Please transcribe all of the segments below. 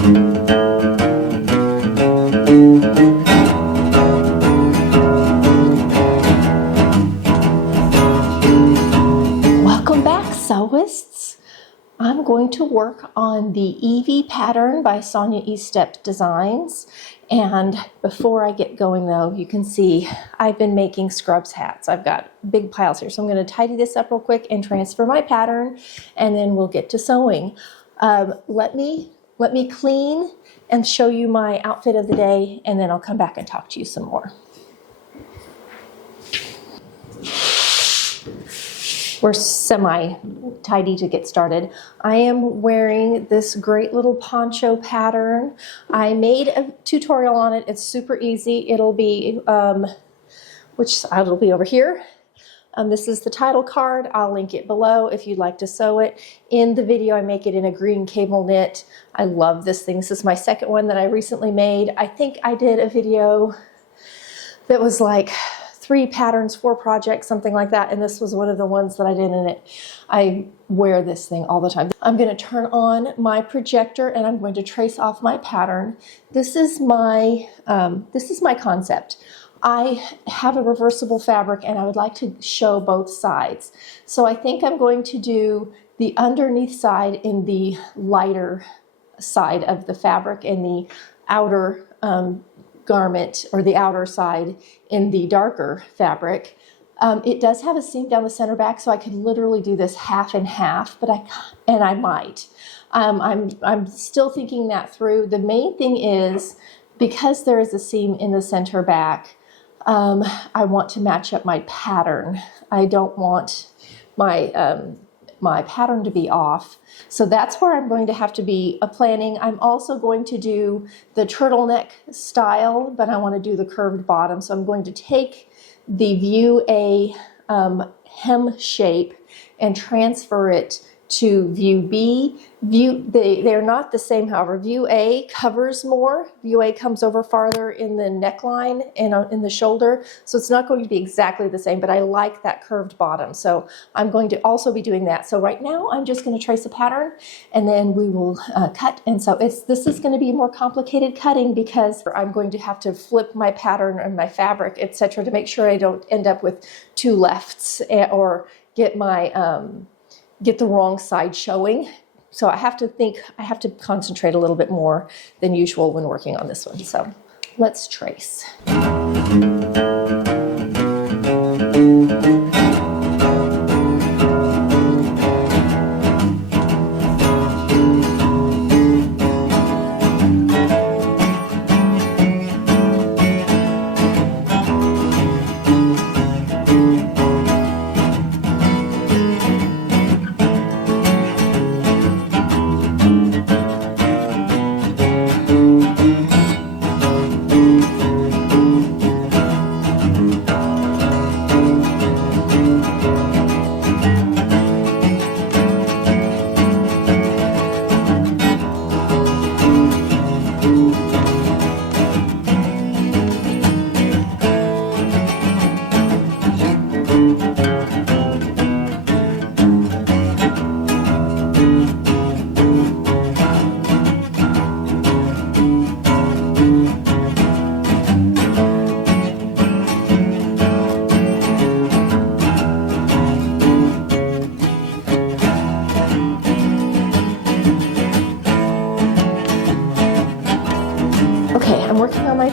Welcome back, sewists. I'm going to work on the Evie pattern by Sonia Estep Designs. And before I get going though, you can see I've been making scrubs hats. I've got big piles here. So I'm going to tidy this up real quick and transfer my pattern, and then we'll get to sewing. Let me clean and show you my outfit of the day, and then I'll come back and talk to you some more. We're semi-tidy to get started. I am wearing this great little poncho pattern. I made a tutorial on it. It's super easy. It'll be, which side will be over here. This is the title card. I'll link it below if you'd like to sew it. In the video, I make it in a green cable knit. I love this thing. This is my second one that I recently made. I think I did a video that was like 3 patterns, 4 projects, something like that, and this was one of the ones that I did in it. I wear this thing all the time. I'm going to turn on my projector and I'm going to trace off my pattern. This is my concept. I have a reversible fabric and I would like to show both sides. So I think I'm going to do the underneath side in the lighter side of the fabric and the outer garment, or the outer side, in the darker fabric. It does have a seam down the center back, so I could literally do this half and half, but I might. I'm still thinking that through. The main thing is, because there is a seam in the center back, I want to match up my pattern. I don't want my pattern to be off. So that's where I'm going to have to be planning. I'm also going to do the turtleneck style, but I want to do the curved bottom. So I'm going to take the View A hem shape and transfer it to View B. They're not the same, however. View A covers more. View A comes over farther in the neckline and in the shoulder, so it's not going to be exactly the same, but I like that curved bottom, so I'm going to also be doing that. So right now I'm just going to trace a pattern, and then we will cut. And so this is going to be more complicated cutting because I'm going to have to flip my pattern and my fabric, etc., to make sure I don't end up with 2 lefts or get the wrong side showing. So I have to concentrate a little bit more than usual when working on this one. So let's trace.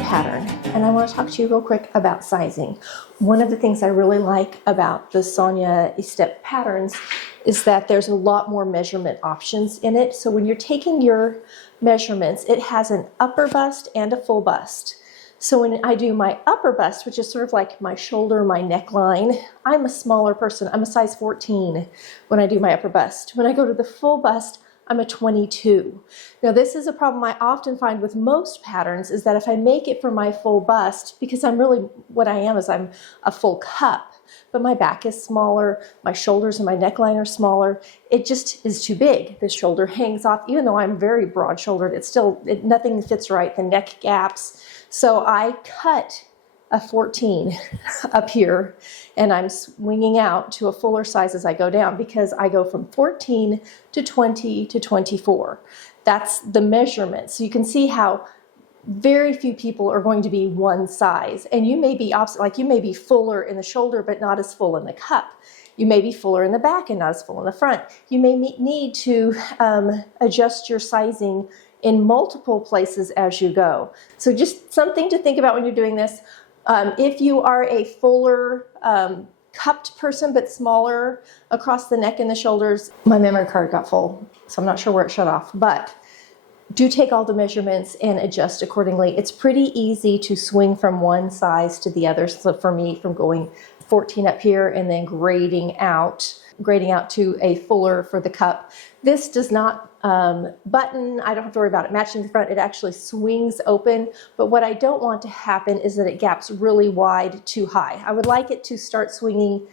Pattern, and I want to talk to you real quick about sizing. One of the things I really like about the Sonia Estep Patterns is that there's a lot more measurement options in it. So when you're taking your measurements, it has an upper bust and a full bust. So when I do my upper bust, which is sort of like my shoulder, my neckline, I'm a smaller person. I'm a size 14 when I do my upper bust. When I go to the full bust, I'm a 22. Now this is a problem I often find with most patterns, is that if I make it for my full bust, because I'm really, what I am is I'm a full cup, but my back is smaller, my shoulders and my neckline are smaller, it just is too big. The shoulder hangs off, even though I'm very broad shouldered, nothing fits right, the neck gaps. So I cut a 14 up here, and I'm swinging out to a fuller size as I go down, because I go from 14 to 20 to 24. that's the measurement. So you can see how very few people are going to be one size. And you may be opposite, like you may be fuller in the shoulder, but not as full in the cup. You may be fuller in the back and not as full in the front. You may need to adjust your sizing in multiple places as you go. So just something to think about when you're doing this. If you are a fuller cupped person, but smaller across the neck and the shoulders, my memory card got full, so I'm not sure where it shut off, but do take all the measurements and adjust accordingly. It's pretty easy to swing from one size to the other. So for me, from going 14 up here and then grading out to a fuller for the cup. This does not button. I don't have to worry about it matching the front. It actually swings open. But what I don't want to happen is that it gaps really wide too high. I would like it to start swinging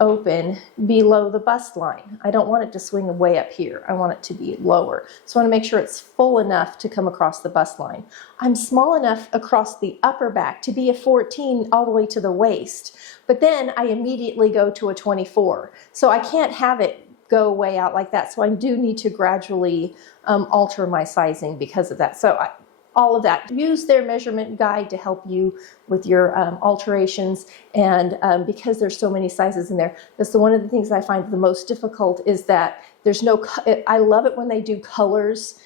open below the bust line. I don't want it to swing way up here. I want it to be lower. So I want to make sure it's full enough to come across the bust line. I'm small enough across the upper back to be a 14 all the way to the waist, but then I immediately go to a 24. So I can't have it go way out like that. So I do need to gradually alter my sizing because of that. So all of that. Use their measurement guide to help you with your alterations. And because there's so many sizes in there, that's one of the things I find the most difficult is that there's no, I love it when they do colors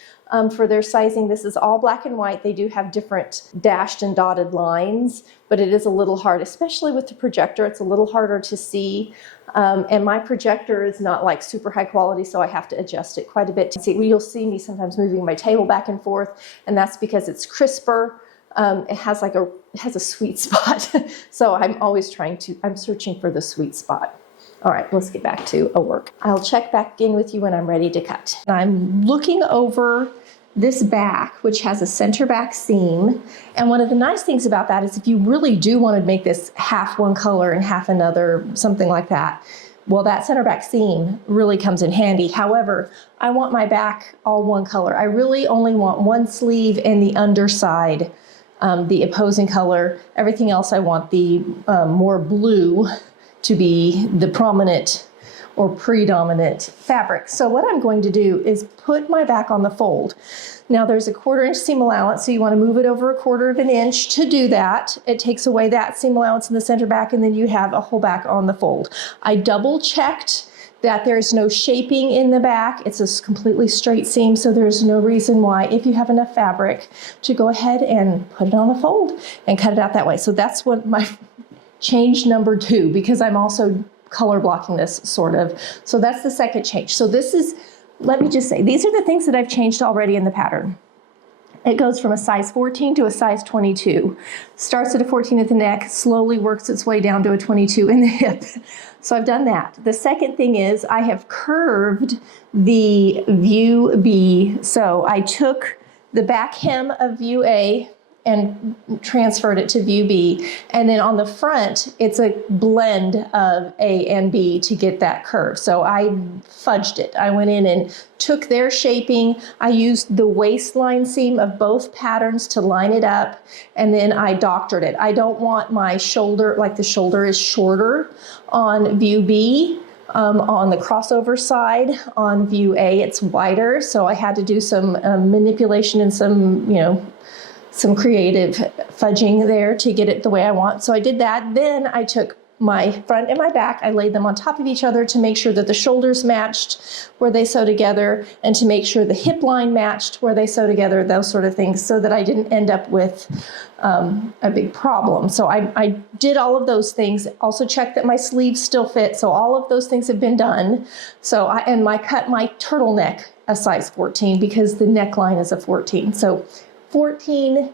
for their sizing. This is all black and white. They do have different dashed and dotted lines, but it is a little hard, especially with the projector. It's a little harder to see. And my projector is not like super high quality, so I have to adjust it quite a bit. You'll see me sometimes moving my table back and forth, and that's because it's crisper. It has a sweet spot. So I'm always I'm searching for the sweet spot. All right, let's get back to a work. I'll check back in with you when I'm ready to cut. I'm looking over this back, which has a center back seam. And one of the nice things about that is if you really do want to make this half one color and half another, something like that, well, that center back seam really comes in handy. However, I want my back all one color. I really only want one sleeve and the underside, the opposing color. Everything else I want the more blue to be the prominent or predominant fabric. So what I'm going to do is put my back on the fold. Now there's a 1/4 inch seam allowance, so you want to move it over 1/4 of an inch to do that. It takes away that seam allowance in the center back, and then you have a whole back on the fold. I double checked that there's no shaping in the back. It's a completely straight seam, so there's no reason why, if you have enough fabric, to go ahead and put it on the fold and cut it out that way. So that's what my change number 2, because I'm also color blocking this sort of. So that's the second change. So this is, let me just say, these are the things that I've changed already in the pattern. It goes from a size 14 to a size 22. Starts at a 14 at the neck, slowly works its way down to a 22 in the hip. So I've done that. The second thing is I have curved the view B. So I took the back hem of view A and transferred it to view B. And then on the front, it's a blend of A and B to get that curve. So I fudged it. I went in and took their shaping. I used the waistline seam of both patterns to line it up, and then I doctored it. I don't want my shoulder, like the shoulder is shorter on view B. On the crossover side, on view A, it's wider. So I had to do some manipulation and some creative fudging there to get it the way I want. So I did that. Then I took my front and my back, I laid them on top of each other to make sure that the shoulders matched where they sew together, and to make sure the hip line matched where they sew together, those sort of things, so that I didn't end up with a big problem. So I did all of those things. Also checked that my sleeves still fit. So all of those things have been done. So I cut my turtleneck a size 14 because the neckline is a 14. So 14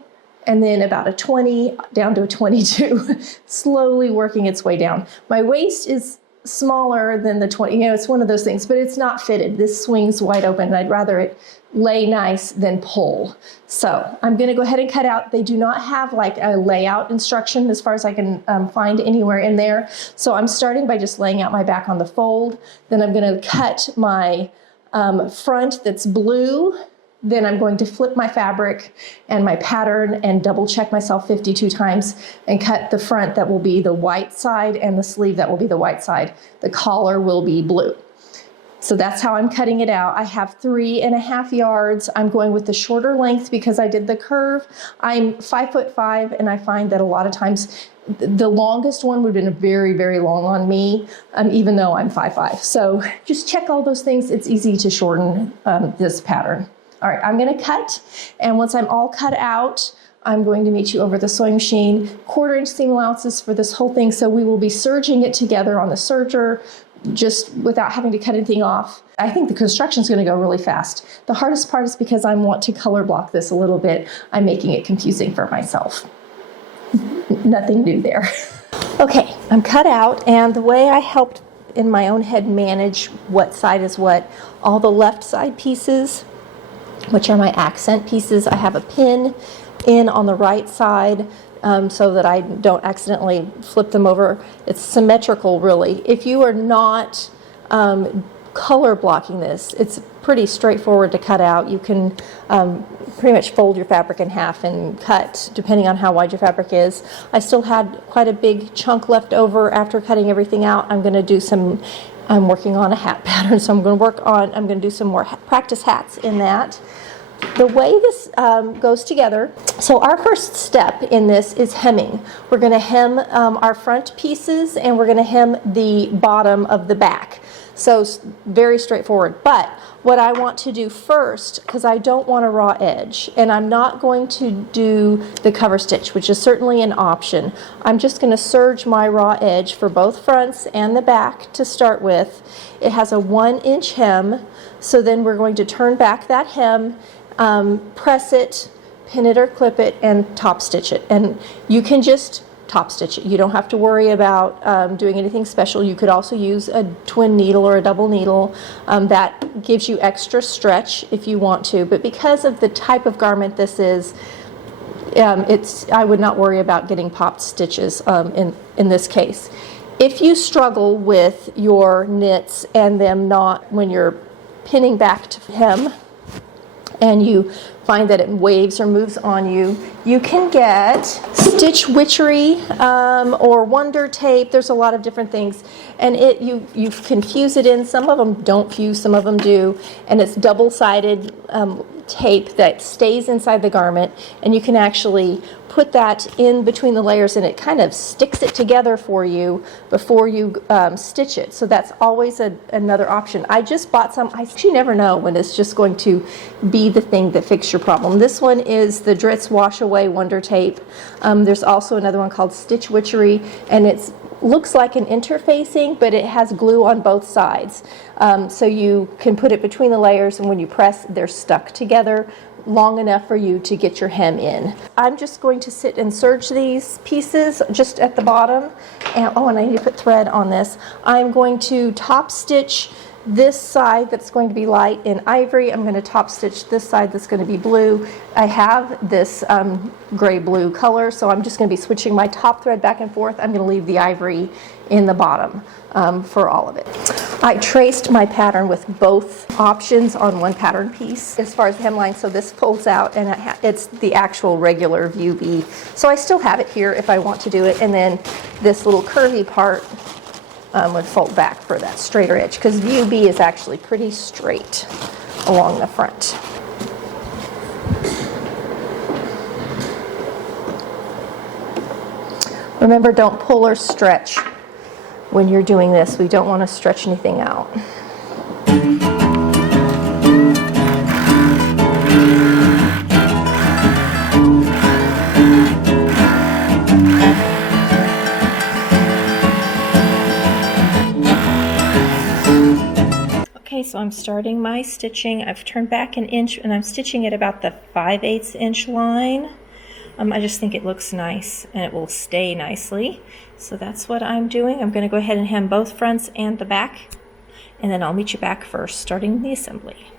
and then about a 20 down to a 22, slowly working its way down. My waist is smaller than the 20, it's one of those things, but it's not fitted. This swings wide open, and I'd rather it lay nice than pull. So I'm gonna go ahead and cut out. They do not have like a layout instruction as far as I can find anywhere in there. So I'm starting by just laying out my back on the fold. Then I'm gonna cut my front that's blue. Then I'm going to flip my fabric and my pattern and double check myself 52 times and cut the front that will be the white side and the sleeve that will be the white side. The collar will be blue. So that's how I'm cutting it out. I have 3.5 yards. I'm going with the shorter length because I did the curve. I'm 5'5", and I find that a lot of times the longest one would have been very, very long on me, even though I'm 5'5". So just check all those things. It's easy to shorten this pattern. All right, I'm gonna cut, and once I'm all cut out, I'm going to meet you over the sewing machine. 1/4 inch seam allowances for this whole thing, so we will be serging it together on the serger, just without having to cut anything off. I think the construction is going to go really fast. The hardest part is because I want to color block this a little bit. I'm making it confusing for myself. Nothing new there. Okay, I'm cut out, and the way I helped in my own head manage what side is what, all the left side pieces, which are my accent pieces, I have a pin in on the right side, so that I don't accidentally flip them over. It's symmetrical, really. If you are not color blocking this, it's pretty straightforward to cut out. You can pretty much fold your fabric in half and cut, depending on how wide your fabric is. I still had quite a big chunk left over after cutting everything out. I'm working on a hat pattern, so I'm going to do some more practice hats in that. The way this goes together, so our first step in this is hemming. We're going to hem our front pieces, and we're going to hem the bottom of the back. So very straightforward. But what I want to do first, because I don't want a raw edge, and I'm not going to do the cover stitch, which is certainly an option. I'm just going to serge my raw edge for both fronts and the back to start with. It has a 1-inch hem, so then we're going to turn back that hem, press it, pin it or clip it, and top stitch it. And you can just top stitch it. You don't have to worry about doing anything special. You could also use a twin needle or a double needle. That gives you extra stretch if you want to. But because of the type of garment this is, I would not worry about getting popped stitches in this case. If you struggle with your knits and them not, when you're pinning back to hem, and you find that it waves or moves on you, you can get stitch witchery or wonder tape. There's a lot of different things, and you can fuse it in. Some of them don't fuse, some of them do, and it's double-sided tape that stays inside the garment, and you can actually put that in between the layers, and it kind of sticks it together for you before you stitch it. So that's always another option. I just bought some. You never know when it's just going to be the thing that fixes your problem. This one is the Dritz Wash Away Wonder Tape. There's also another one called Stitch Witchery, and it looks like an interfacing, but it has glue on both sides. So you can put it between the layers, and when you press, they're stuck together long enough for you to get your hem in. I'm just going to sit and serge these pieces just at the bottom. And I need to put thread on this. I'm going to top stitch this side that's going to be light in ivory. I'm going to top stitch this side that's going to be blue. I have this gray blue color, so I'm just going to be switching my top thread back and forth. I'm going to leave the ivory in the bottom for all of it. I traced my pattern with both options on one pattern piece as far as the hemline, so this folds out, and it's the actual regular view B. So I still have it here if I want to do it, and then this little curvy part would fold back for that straighter edge, because view B is actually pretty straight along the front. Remember, don't pull or stretch when you're doing this. We don't want to stretch anything out. Okay, so I'm starting my stitching. I've turned back 1 inch, and I'm stitching at about the 5/8 inch line. I just think it looks nice, and it will stay nicely. So that's what I'm doing. I'm going to go ahead and hem both fronts and the back, and then I'll meet you back first, starting the assembly.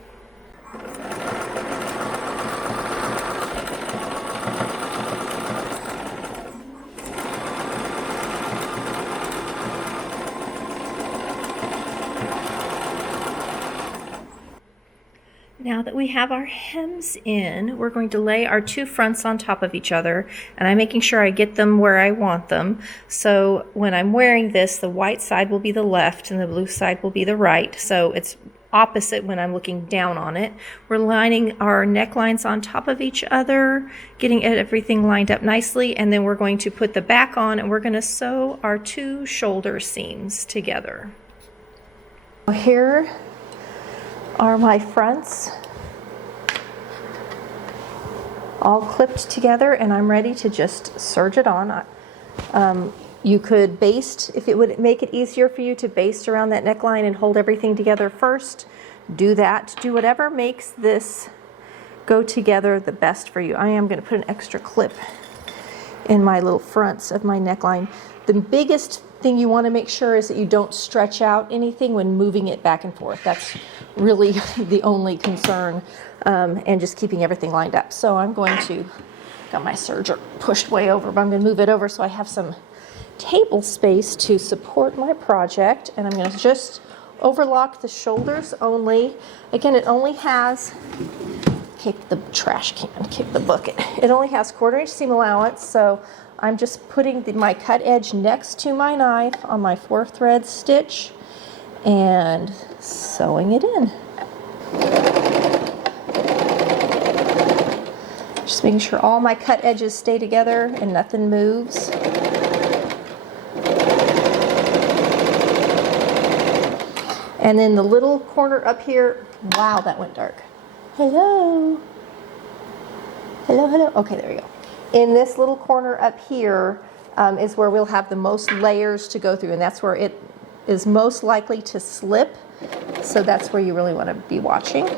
Now that we have our hems in, we're going to lay our two fronts on top of each other, and I'm making sure I get them where I want them. So when I'm wearing this, the white side will be the left and the blue side will be the right. So it's opposite when I'm looking down on it. We're lining our necklines on top of each other, getting everything lined up nicely, and then we're going to put the back on and we're going to sew our two shoulder seams together. Here are my fronts all clipped together, and I'm ready to just serge it on. You could baste, if it would make it easier for you to baste around that neckline and hold everything together first, do that. Do whatever makes this go together the best for you. I am going to put an extra clip in my little fronts of my neckline. The biggest thing you want to make sure is that you don't stretch out anything when moving it back and forth. That's really the only concern, and just keeping everything lined up. So I'm going to, got my serger pushed way over, but I'm going to move it over so I have some table space to support my project, and I'm going to just overlock the shoulders only. Again, it only has, kick the trash can, kick the bucket. It only has 1/4 inch seam allowance, so I'm just putting my cut edge next to my knife on my 4-thread stitch and sewing it in. Just making sure all my cut edges stay together and nothing moves. And then the little corner up here, wow, that went dark. Hello. Hello, hello. Okay, there we go. In this little corner up here is where we'll have the most layers to go through, and that's where it is most likely to slip. So that's where you really want to be watching.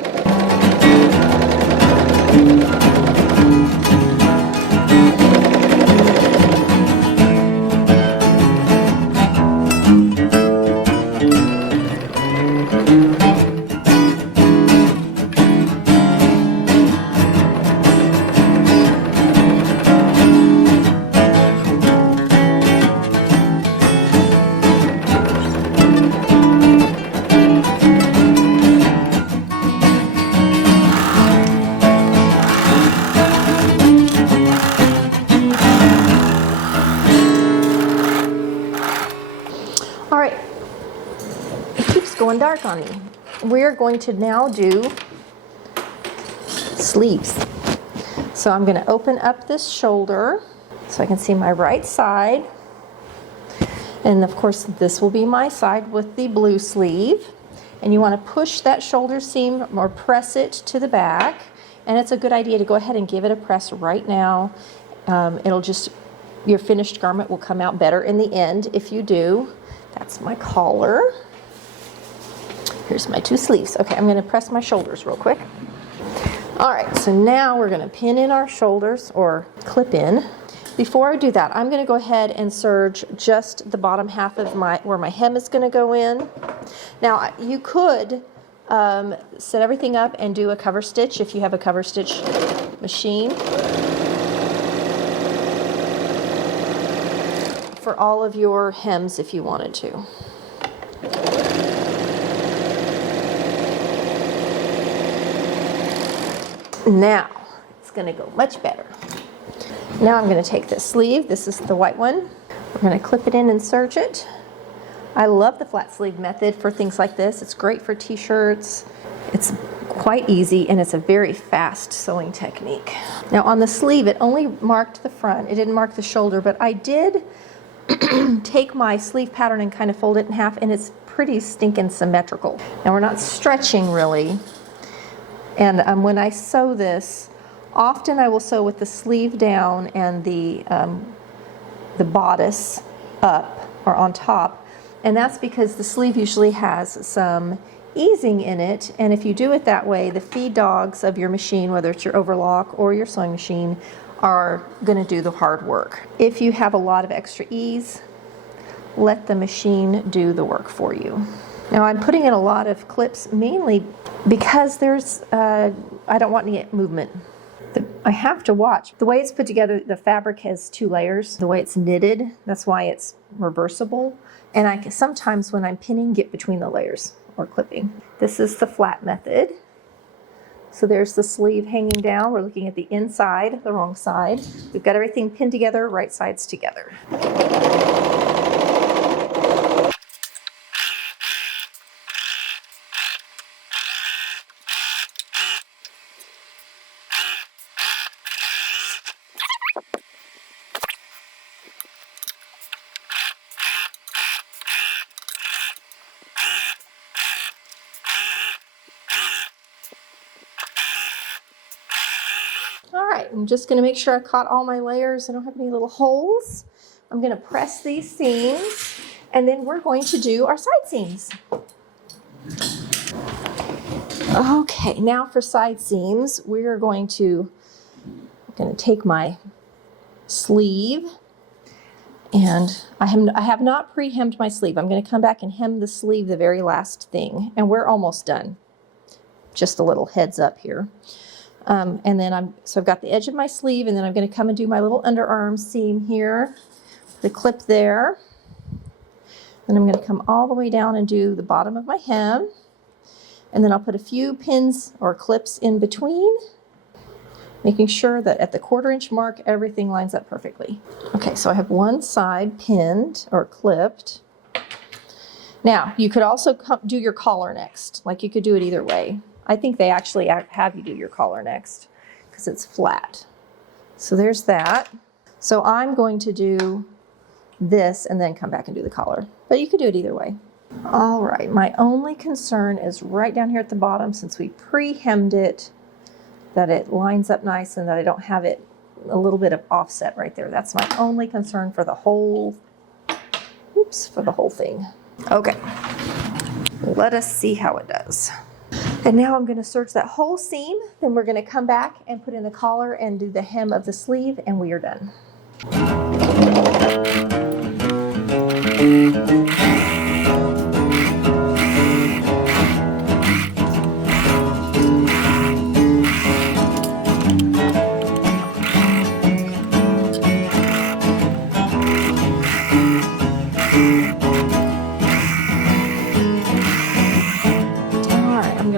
Going dark on me. We're going to now do sleeves. So I'm going to open up this shoulder so I can see my right side. And of course, this will be my side with the blue sleeve. And you want to push that shoulder seam or press it to the back. And it's a good idea to go ahead and give it a press right now. It'll just, your finished garment will come out better in the end if you do. That's my collar. Here's my two sleeves. Okay, I'm going to press my shoulders real quick. All right, so now we're going to pin in our shoulders or clip in. Before I do that, I'm going to go ahead and serge just the bottom half of where my hem is going to go in. Now, you could set everything up and do a cover stitch if you have a cover stitch machine for all of your hems if you wanted to. Now, it's going to go much better. Now I'm going to take this sleeve. This is the white one. We're going to clip it in and serge it. I love the flat sleeve method for things like this. It's great for t-shirts. It's quite easy, and it's a very fast sewing technique. Now on the sleeve, it only marked the front. It didn't mark the shoulder, but I did take my sleeve pattern and kind of fold it in half, and it's pretty stinking symmetrical. Now we're not stretching really. And when I sew this, often I will sew with the sleeve down and the bodice up or on top. And that's because the sleeve usually has some easing in it. And if you do it that way, the feed dogs of your machine, whether it's your overlock or your sewing machine, are going to do the hard work. If you have a lot of extra ease, let the machine do the work for you. Now I'm putting in a lot of clips mainly because there's, I don't want any movement. I have to watch. The way it's put together, the fabric has 2 layers. The way it's knitted, that's why it's reversible. And I can sometimes when I'm pinning, get between the layers or clipping. This is the flat method. So there's the sleeve hanging down. We're looking at the inside, the wrong side. We've got everything pinned together, right sides together. All right, I'm just gonna make sure I caught all my layers. I don't have any little holes. I'm gonna press these seams, and then we're going to do our side seams. Okay, now for side seams, we're going to, I'm gonna take my sleeve, and I have not pre-hemmed my sleeve. I'm gonna come back and hem the sleeve, the very last thing, and we're almost done. Just a little heads up here. And then I've got the edge of my sleeve, and then I'm going to come and do my little underarm seam here, the clip there. Then I'm going to come all the way down and do the bottom of my hem. And then I'll put a few pins or clips in between, making sure that at the 1/4 inch mark, everything lines up perfectly. Okay, so I have one side pinned or clipped. Now, you could also do your collar next. Like, you could do it either way. I think they actually have you do your collar next because it's flat. So there's that. So I'm going to do this and then come back and do the collar. But you could do it either way. All right, my only concern is right down here at the bottom, since we pre-hemmed it, that it lines up nice and that I don't have it a little bit of offset right there. That's my only concern for the whole, for the whole thing. Okay, let us see how it does. And now I'm going to serge that whole seam, then we're going to come back and put in the collar and do the hem of the sleeve, and we are done.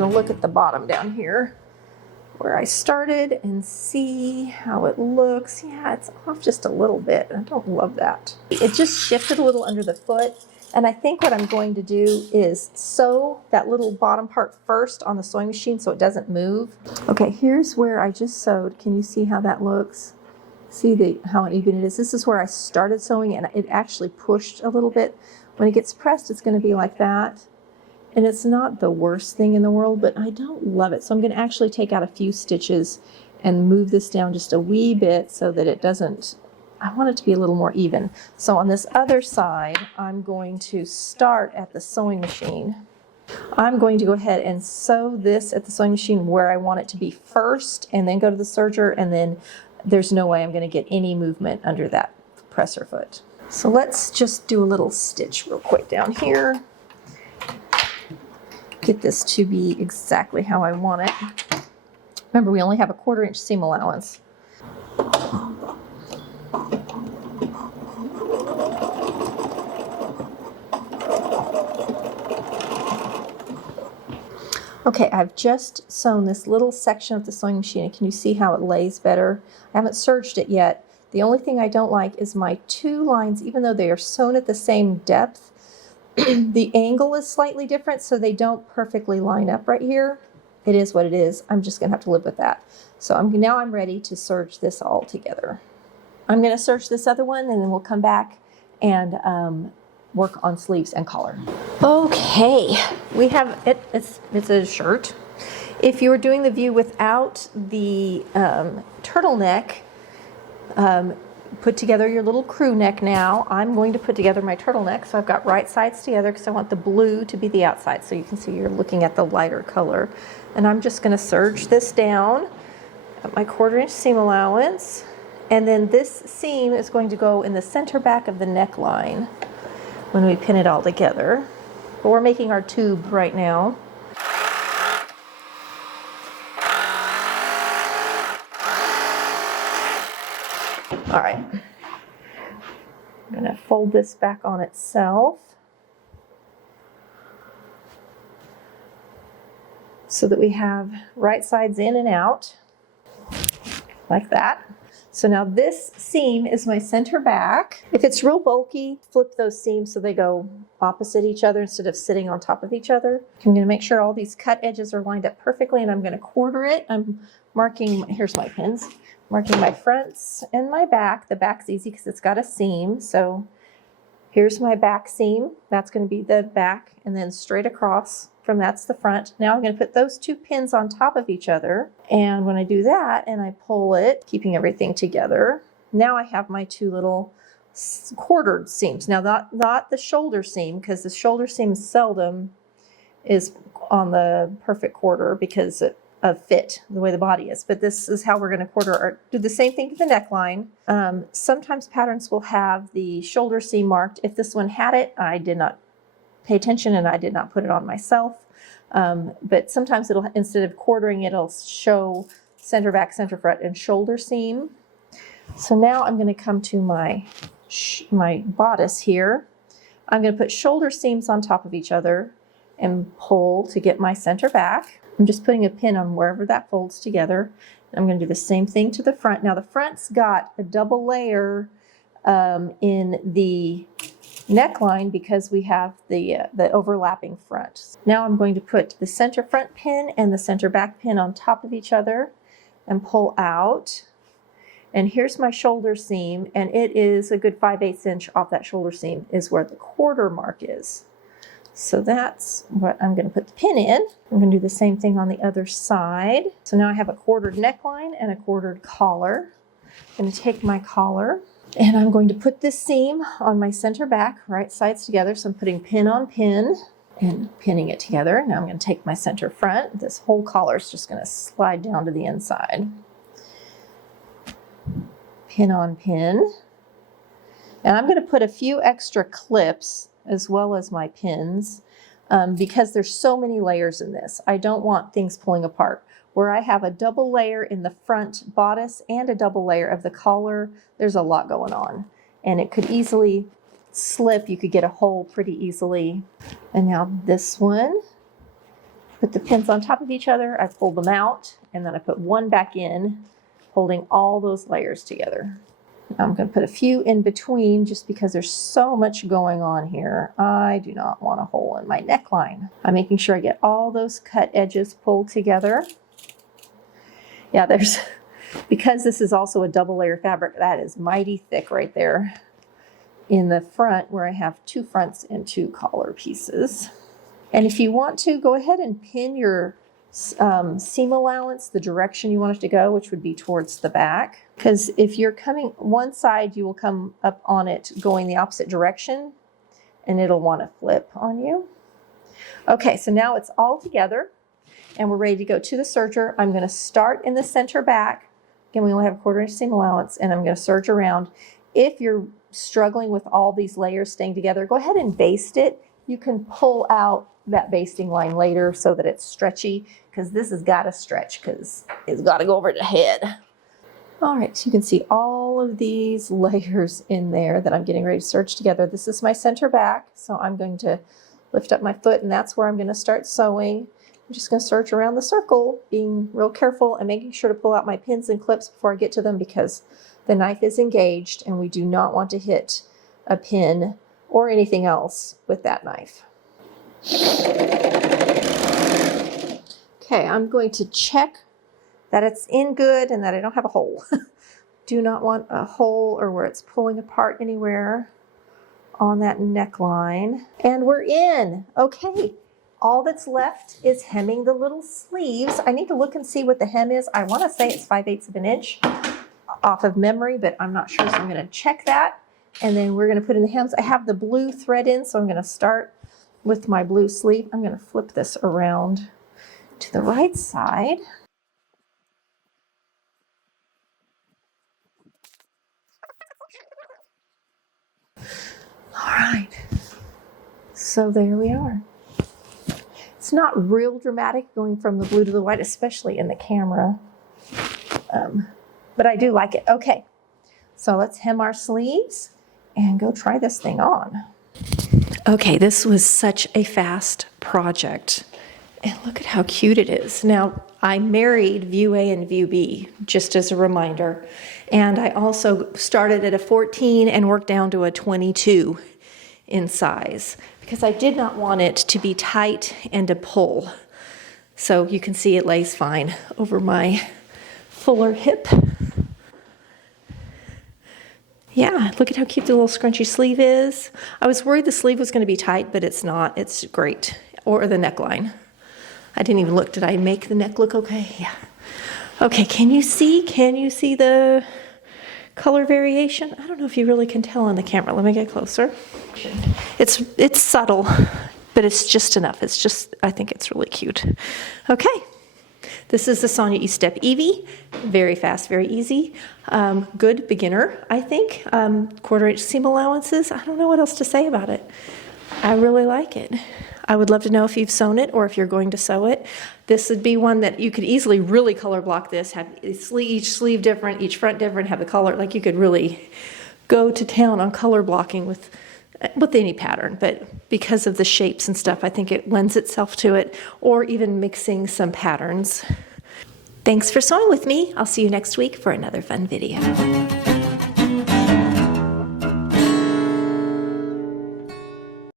Look at the bottom down here where I started and see how it looks. Yeah, it's off just a little bit. I don't love that. It just shifted a little under the foot, and I think what I'm going to do is sew that little bottom part first on the sewing machine so it doesn't move. Okay, here's where I just sewed. Can you see how that looks? See how uneven it is? This is where I started sewing, and it actually pushed a little bit. When it gets pressed, it's going to be like that. And it's not the worst thing in the world, but I don't love it. So I'm going to actually take out a few stitches and move this down just a wee bit so that it doesn't, I want it to be a little more even. So on this other side, I'm going to start at the sewing machine. I'm going to go ahead and sew this at the sewing machine where I want it to be first, and then go to the serger, and then there's no way I'm going to get any movement under that presser foot. So let's just do a little stitch real quick down here. Get this to be exactly how I want it. Remember, we only have a 1/4 inch seam allowance. Okay, I've just sewn this little section of the sewing machine. Can you see how it lays better? I haven't serged it yet. The only thing I don't like is my 2 lines, even though they are sewn at the same depth, the angle is slightly different, so they don't perfectly line up right here. It is what it is. I'm just going to have to live with that. So now I'm ready to serge this all together. I'm going to serge this other one, and then we'll come back and work on sleeves and collar. Okay, we have it. It's a shirt. If you were doing the view without the turtleneck, put together your little crew neck now. I'm going to put together my turtleneck, so I've got right sides together because I want the blue to be the outside, so you can see you're looking at the lighter color. And I'm just going to serge this down at my 1/4 inch seam allowance, and then this seam is going to go in the center back of the neckline when we pin it all together. But we're making our tube right now. All right, I'm going to fold this back on itself. so that we have right sides in and out, like that. So now this seam is my center back. If it's real bulky, flip those seams so they go opposite each other instead of sitting on top of each other. I'm gonna make sure all these cut edges are lined up perfectly, and I'm gonna quarter it. I'm marking, here's my pins, marking my fronts and my back. The back's easy because it's got a seam. So here's my back seam. That's gonna be the back, and then straight across from that's the front. Now I'm going to put those two pins on top of each other. And when I do that and I pull it, keeping everything together, now I have my two little quartered seams. Now not the shoulder seam, because the shoulder seam seldom is on the perfect quarter because of fit, the way the body is. But this is how we're going to quarter or do the same thing to the neckline. Sometimes patterns will have the shoulder seam marked. If this one had it, I did not pay attention and I did not put it on myself. But sometimes it'll, instead of quartering, it'll show center back, center front, and shoulder seam. So now I'm going to come to my bodice here. I'm going to put shoulder seams on top of each other and pull to get my center back. I'm just putting a pin on wherever that folds together. I'm going to do the same thing to the front. Now the front's got a double layer in the neckline because we have the overlapping front. Now I'm going to put the center front pin and the center back pin on top of each other and pull out. And here's my shoulder seam, and it is a good 5/8 inch off that shoulder seam is where the quarter mark is. So that's what I'm going to put the pin in. I'm going to do the same thing on the other side. So now I have a quartered neckline and a quartered collar. I'm going to take my collar, and I'm going to put this seam on my center back, right sides together. So I'm putting pin on pin and pinning it together. Now I'm going to take my center front. This whole collar is just going to slide down to the inside. Pin on pin. And I'm going to put a few extra clips as well as my pins because there's so many layers in this. I don't want things pulling apart. Where I have a double layer in the front bodice and a double layer of the collar, there's a lot going on. And it could easily slip. You could get a hole pretty easily. And now this one, put the pins on top of each other. I pull them out, and then I put one back in, holding all those layers together. I'm going to put a few in between just because there's so much going on here. I do not want a hole in my neckline. I'm making sure I get all those cut edges pulled together. Yeah, because this is also a double layer fabric, that is mighty thick right there in the front where I have two fronts and two collar pieces. And if you want to, go ahead and pin your seam allowance the direction you want it to go, which would be towards the back. Because if you're coming one side, you will come up on it going the opposite direction, and it'll want to flip on you. Okay, so now it's all together, and we're ready to go to the serger. I'm going to start in the center back. Again, we only have a 1/4 inch seam allowance, and I'm going to serge around. If you're struggling with all these layers staying together, go ahead and baste it. You can pull out that basting line later so that it's stretchy, because this has got to stretch because it's got to go over the head. All right, so you can see all of these layers in there that I'm getting ready to serge together. This is my center back, so I'm going to lift up my foot, and that's where I'm going to start sewing. I'm just going to serge around the circle, being real careful and making sure to pull out my pins and clips before I get to them because the knife is engaged and we do not want to hit a pin or anything else with that knife. Okay, I'm going to check that it's in good and that I don't have a hole. Do not want a hole or where it's pulling apart anywhere on that neckline. And we're in. Okay, all that's left is hemming the little sleeves. I need to look and see what the hem is. I want to say it's 5/8 of an inch off of memory, but I'm not sure, so I'm going to check that. And then we're going to put in the hems. I have the blue thread in, so I'm going to start with my blue sleeve. I'm going to flip this around to the right side. All right, so there we are. It's not real dramatic going from the blue to the white, especially in the camera, but I do like it. Okay, so let's hem our sleeves and go try this thing on. Okay, this was such a fast project. And look at how cute it is. Now, I married view A and view B, just as a reminder. And I also started at a 14 and worked down to a 22 in size, because I did not want it to be tight and to pull. So you can see it lays fine over my fuller hip. Yeah, look at how cute the little scrunchy sleeve is. I was worried the sleeve was going to be tight, but it's not. It's great. Or the neckline. I didn't even look. Did I make the neck look okay? Yeah. Okay, can you see the color variation? I don't know if you really can tell on the camera. Let me get closer. It's subtle, but it's just enough. It's just, I think it's really cute. Okay. This is the Sonia Estep Evie. Very fast, very easy. Good beginner, I think. 1/4 inch seam allowances. I don't know what else to say about it. I really like it. I would love to know if you've sewn it or if you're going to sew it. This would be one that you could easily really color block this, have each sleeve different, each front different, have the color. Like you could really go to town on color blocking with any pattern, but because of the shapes and stuff, I think it lends itself to it, or even mixing some patterns. Thanks for sewing with me. I'll see you next week for another fun video.